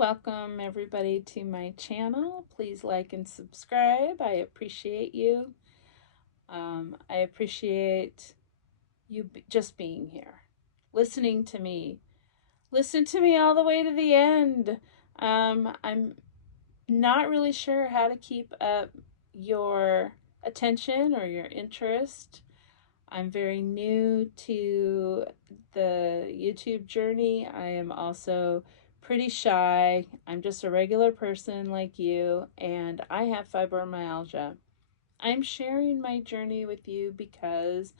welcome everybody to my channel. Please like and subscribe. I appreciate you. I appreciate you just being here, listening to me. Listen to me all the way to the end. I'm not really sure how to keep up your attention or your interest. I'm very new to the YouTube journey. I am also pretty shy. I'm just a regular person like you, and I have fibromyalgia. I'm sharing my journey with you because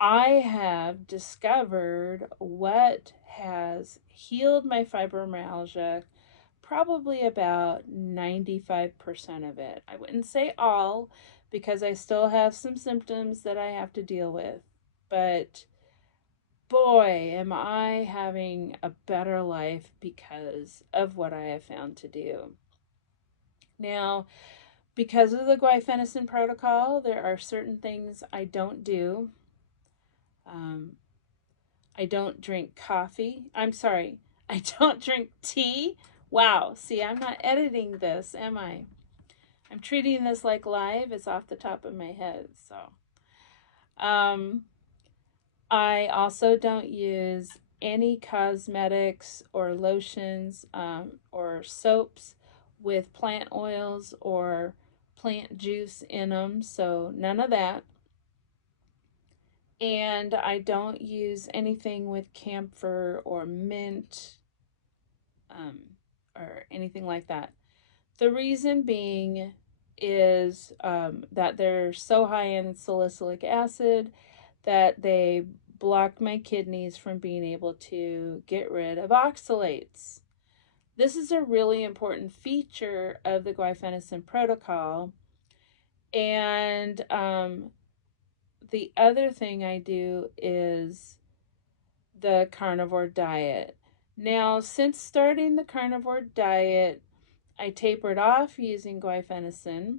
I have discovered what has healed my fibromyalgia, probably about 95% of it. I wouldn't say all, because I still have some symptoms that I have to deal with. But boy, am I having a better life because of what I have found to do. Now, because of the guaifenesin protocol, there are certain things I don't do. I don't drink coffee. I'm sorry, I don't drink tea. Wow, see, I'm not editing this, am I? I'm treating this like live. It's off the top of my head. So, I also don't use any cosmetics or lotions or soaps with plant oils or plant juice in them. So, none of that. And I don't use anything with camphor or mint or anything like that. The reason being is that they're so high in salicylic acid that they block my kidneys from being able to get rid of oxalates. This is a really important feature of the guaifenesin protocol. And the other thing I do is the carnivore diet. Now, since starting the carnivore diet, I tapered off using guaifenesin.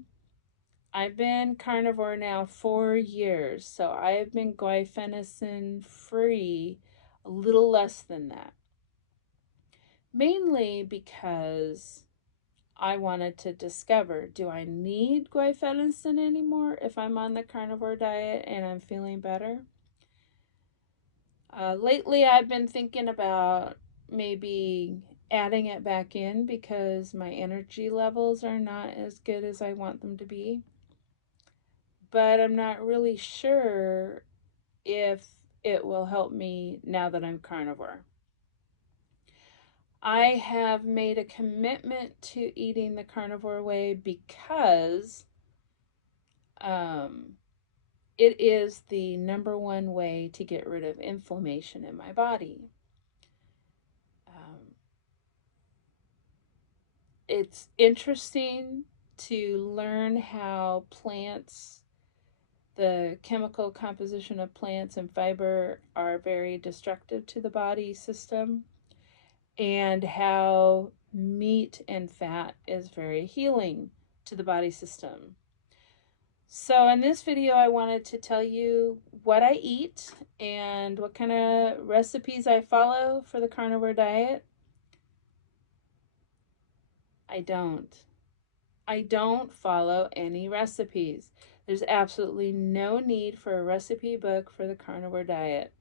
I've been carnivore now 4 years, so I have been guaifenesin free a little less than that. Mainly because I wanted to discover, do I need guaifenesin anymore if I'm on the carnivore diet and I'm feeling better? Lately, I've been thinking about maybe adding it back in because my energy levels are not as good as I want them to be. But I'm not really sure if it will help me now that I'm carnivore. I have made a commitment to eating the carnivore way because it is the #1 way to get rid of inflammation in my body. It's interesting to learn how plants, the chemical composition of plants and fiber, are very destructive to the body system, and how meat and fat is very healing to the body system. So in this video, I wanted to tell you what I eat and what kind of recipes I follow for the carnivore diet. I don't follow any recipes. There's absolutely no need for a recipe book for the carnivore diet.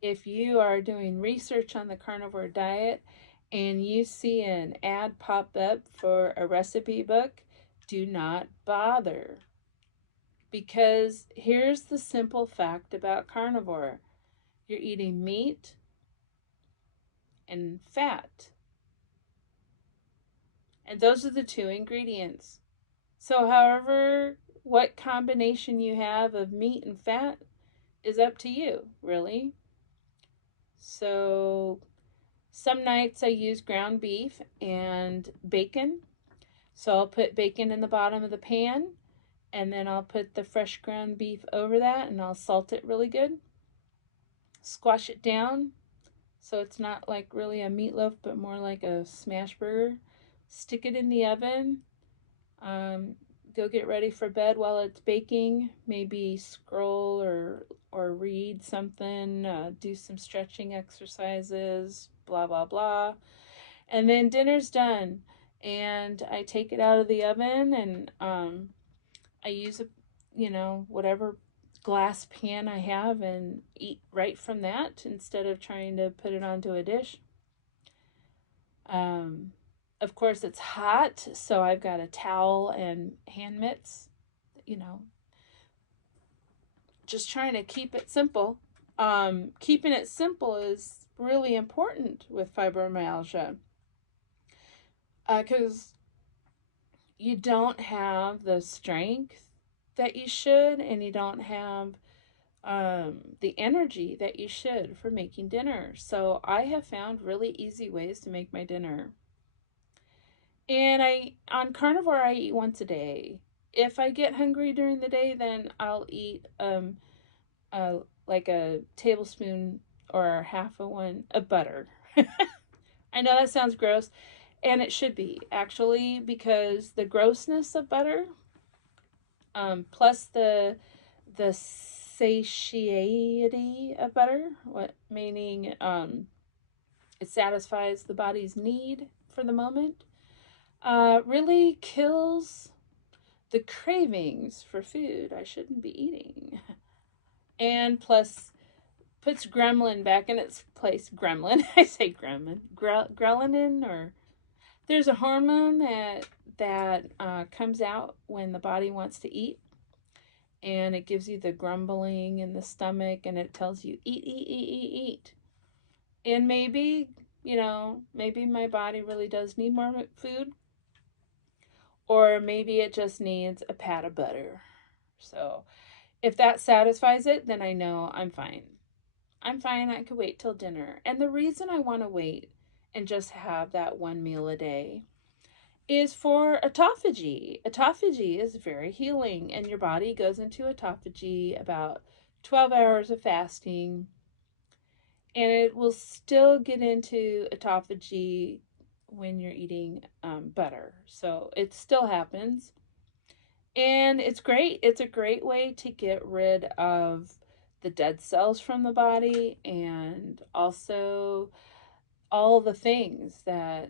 If you are doing research on the carnivore diet and you see an ad pop up for a recipe book, do not bother. Because here's the simple fact about carnivore. You're eating meat and fat. And those are the two ingredients. So however, what combination you have of meat and fat is up to you, really. So some nights I use ground beef and bacon. So I'll put bacon in the bottom of the pan, and then I'll put the fresh ground beef over that, and I'll salt it really good. Squash it down so it's not like really a meatloaf, but more like a smash burger. Stick it in the oven, go get ready for bed while it's baking. Maybe scroll or read something, do some stretching exercises, blah blah blah. And then dinner's done, and I take it out of the oven, and I use whatever glass pan I have and eat right from that instead of trying to put it onto a dish. Um, of course, it's hot, so I've got a towel and hand mitts, you know, just trying to keep it simple. Keeping it simple is really important with fibromyalgia because you don't have the strength that you should, and you don't have the energy that you should for making dinner. So I have found really easy ways to make my dinner. And on carnivore, I eat once a day. If I get hungry during the day, then I'll eat like a tablespoon or half a one of butter. I know that sounds gross, and it should be actually, because the grossness of butter, plus the satiety of butter, what meaning it satisfies the body's need for the moment, really kills the cravings for food I shouldn't be eating. And plus puts gremlin back in its place. Gremlin, I say gremlin. Ghrelin, or there's a hormone that comes out when the body wants to eat, and it gives you the grumbling in the stomach, and it tells you eat, eat, eat, eat, eat. And maybe, maybe my body really does need more food, or maybe it just needs a pat of butter. So if that satisfies it, then I know I'm fine. I'm fine. I could wait till dinner. And the reason I want to wait and just have that one meal a day is for autophagy. Autophagy is very healing, and your body goes into autophagy about 12 hours of fasting, and it will still get into autophagy when you're eating butter. So it still happens, and it's great. It's a great way to get rid of the dead cells from the body, and also all the things that,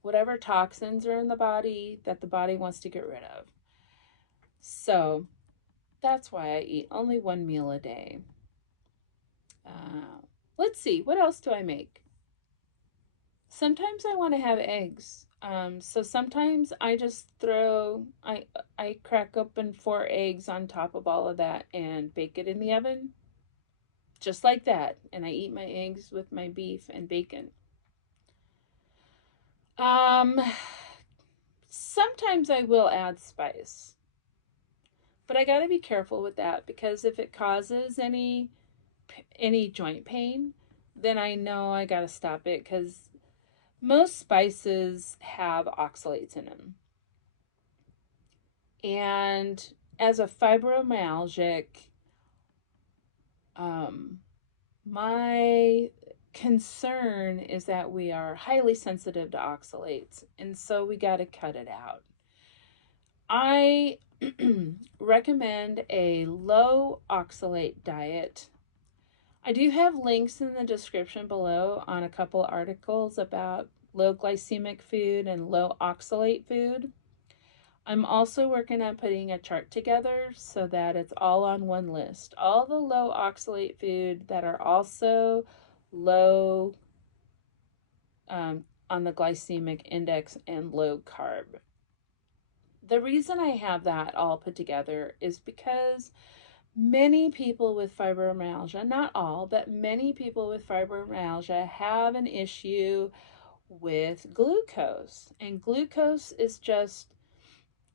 whatever toxins are in the body that the body wants to get rid of. So that's why I eat only one meal a day. Let's see, what else do I make? Sometimes I want to have eggs. So sometimes I just I crack open 4 eggs on top of all of that and bake it in the oven. Just like that. And I eat my eggs with my beef and bacon. Sometimes I will add spice. But I got to be careful with that, because if it causes any joint pain, then I know I got to stop it, because most spices have oxalates in them. And as a fibromyalgic, my concern is that we are highly sensitive to oxalates, and so we got to cut it out. I recommend a low oxalate diet. I do have links in the description below on a couple articles about low glycemic food and low oxalate food. I'm also working on putting a chart together so that it's all on one list. All the low oxalate food that are also low on the glycemic index and low carb. The reason I have that all put together is because many people with fibromyalgia, not all, but many people with fibromyalgia have an issue with glucose. And glucose is just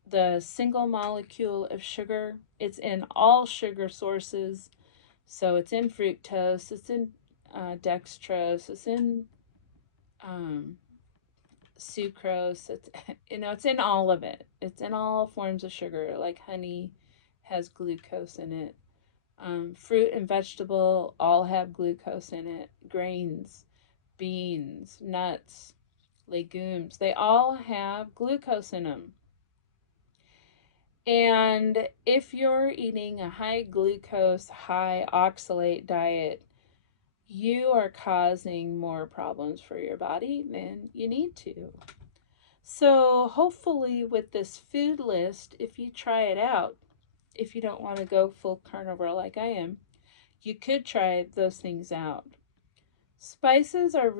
the single molecule of sugar. It's in all sugar sources. So it's in fructose, it's in dextrose, it's in sucrose. It's it's in all of it. It's in all forms of sugar. Like honey has glucose in it. Fruit and vegetable all have glucose in it. Grains, beans, nuts, legumes, they all have glucose in them. And if you're eating a high glucose, high oxalate diet, you are causing more problems for your body than you need to. So hopefully with this food list, if you try it out, if you don't want to go full carnivore like I am, you could try those things out. Spices are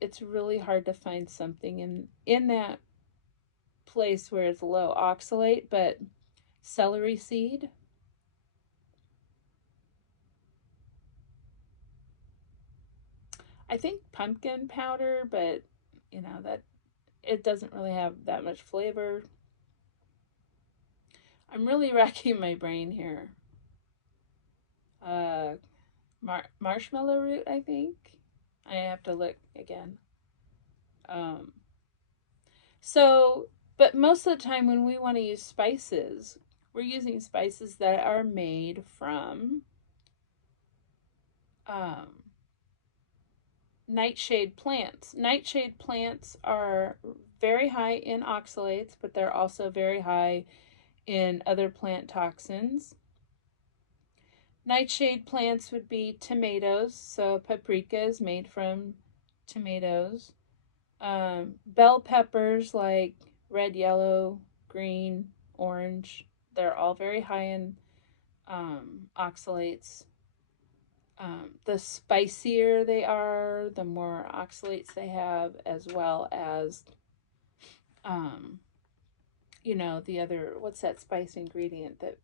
it's really hard to find something in that place where it's low oxalate, but celery seed, I think pumpkin powder, but that it doesn't really have that much flavor. I'm really racking my brain here. Uh, marshmallow root, I think. I have to look again. Um, so, but most of the time when we want to use spices, we're using spices that are made from nightshade plants. Nightshade plants are very high in oxalates, but they're also very high in other plant toxins. Nightshade plants would be tomatoes, so paprika is made from tomatoes. Bell peppers like red, yellow, green, orange, they're all very high in oxalates. The spicier they are, the more oxalates they have, as well as, the other, what's that spice ingredient that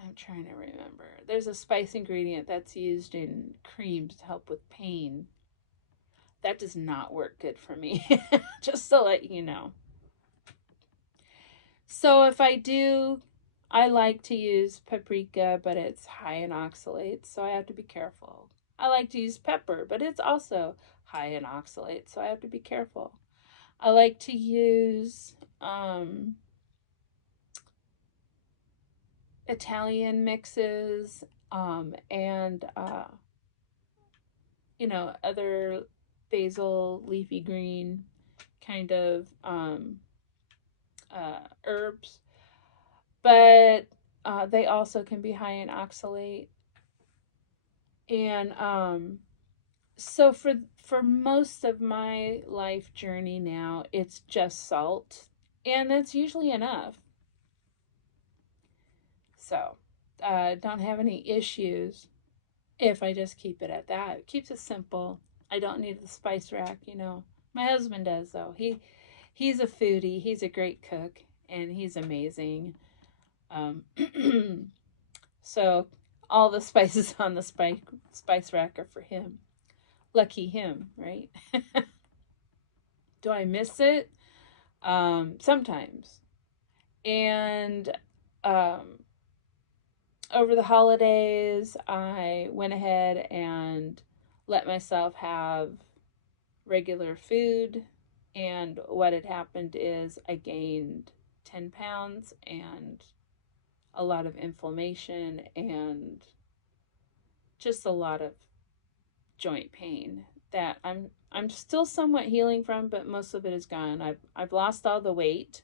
I'm trying to remember? There's a spice ingredient that's used in creams to help with pain. That does not work good for me, just to let you know. So if I like to use paprika, but it's high in oxalates, so I have to be careful. I like to use pepper, but it's also high in oxalates, so I have to be careful. I like to use Italian mixes and other basil, leafy green kind of herbs, but they also can be high in oxalate. And so for most of my life journey now, it's just salt, and that's usually enough. So don't have any issues if I just keep it at that. It keeps it simple. I don't need the spice rack, My husband does though. He's a foodie. He's a great cook, and he's amazing. So all the spices on the spice rack are for him. Lucky him, right? Do I miss it? Sometimes. And over the holidays, I went ahead and let myself have regular food. And what had happened is I gained 10 pounds and a lot of inflammation and just a lot of joint pain that I'm still somewhat healing from, but most of it is gone. I've lost all the weight.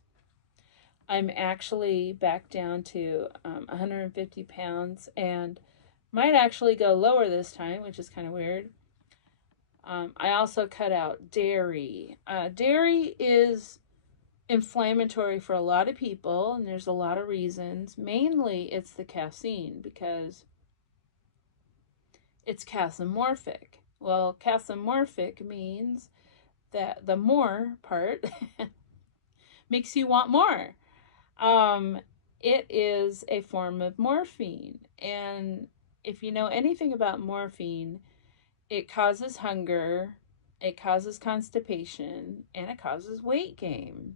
I'm actually back down to 150 pounds and might actually go lower this time, which is kind of weird. I also cut out dairy. Dairy is inflammatory for a lot of people, and there's a lot of reasons. Mainly, it's the casein because it's casomorphic. Well, casomorphic means that the more part makes you want more. It is a form of morphine, and if you know anything about morphine, it causes hunger, it causes constipation, and it causes weight gain.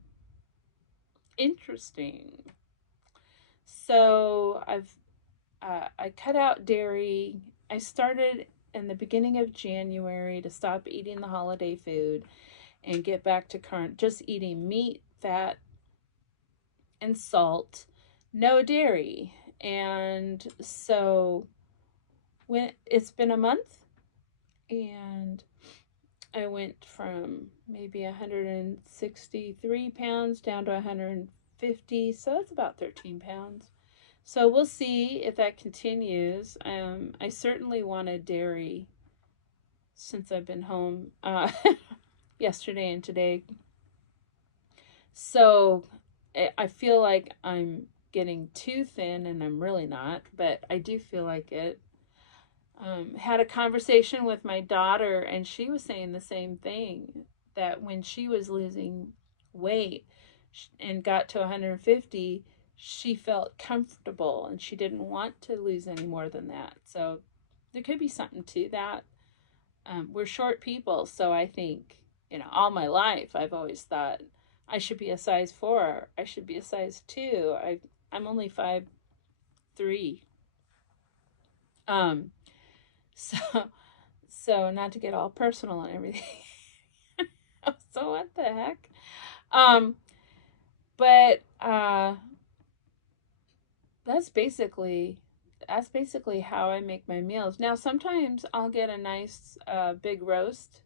Interesting. So I cut out dairy. I started in the beginning of January to stop eating the holiday food and get back to just eating meat, fat, and salt, no dairy. And so when it's been a month, and I went from maybe 163 pounds down to 100 50, so it's about 13 pounds. So we'll see if that continues. I certainly wanted dairy since I've been home yesterday and today. So I feel like I'm getting too thin, and I'm really not, but I do feel like it. Had a conversation with my daughter, and she was saying the same thing, that when she was losing weight and got to 150, she felt comfortable and she didn't want to lose any more than that. So there could be something to that. We're short people, so I think, all my life I've always thought I should be a size 4, I should be a size 2. I'm only 5'3". Um, so so not to get all personal and everything. So what the heck? But that's basically how I make my meals. Now sometimes I'll get a nice big roast,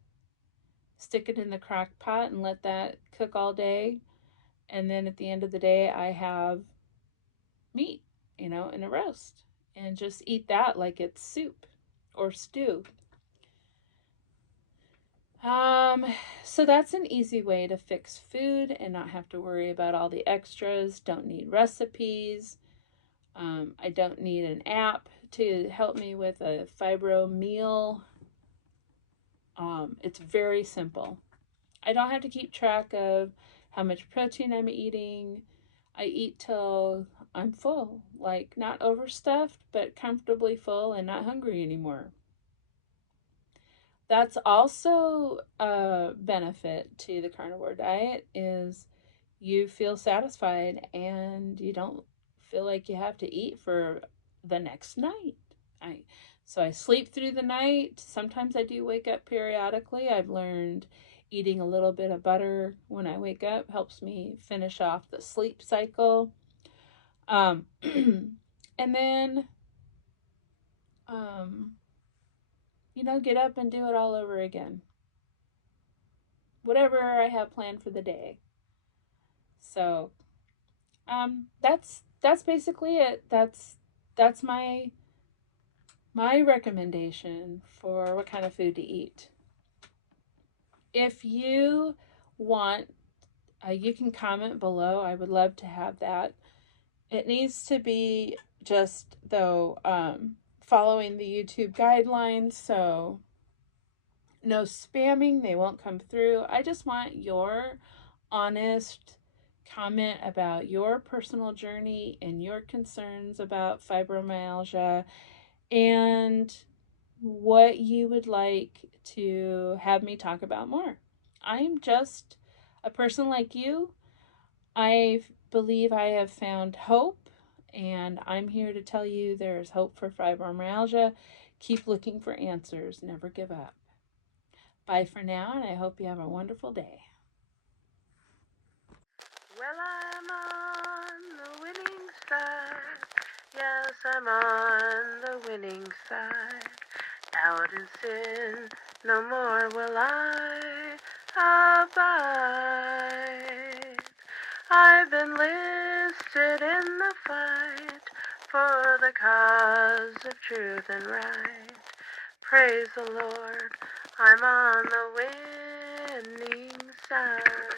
stick it in the crock pot and let that cook all day, and then at the end of the day I have meat, in a roast, and just eat that like it's soup or stew. So that's an easy way to fix food and not have to worry about all the extras. Don't need recipes. I don't need an app to help me with a fibro meal. It's very simple. I don't have to keep track of how much protein I'm eating. I eat till I'm full, like not overstuffed, but comfortably full and not hungry anymore. That's also a benefit to the carnivore diet, is you feel satisfied and you don't feel like you have to eat for the next night. So I sleep through the night. Sometimes I do wake up periodically. I've learned eating a little bit of butter when I wake up helps me finish off the sleep cycle. And then get up and do it all over again. Whatever I have planned for the day. So, that's basically it. That's my recommendation for what kind of food to eat. If you want, you can comment below. I would love to have that. It needs to be just, though, following the YouTube guidelines, so no spamming, they won't come through. I just want your honest comment about your personal journey and your concerns about fibromyalgia and what you would like to have me talk about more. I'm just a person like you. I believe I have found hope, and I'm here to tell you there's hope for fibromyalgia. Keep looking for answers. Never give up. Bye for now, and I hope you have a wonderful day. Well, I'm on the winning side. Yes, I'm on the winning side. Out in sin, no more will I abide. I've been listed in the fight for the cause of truth and right. Praise the Lord, I'm on the winning side.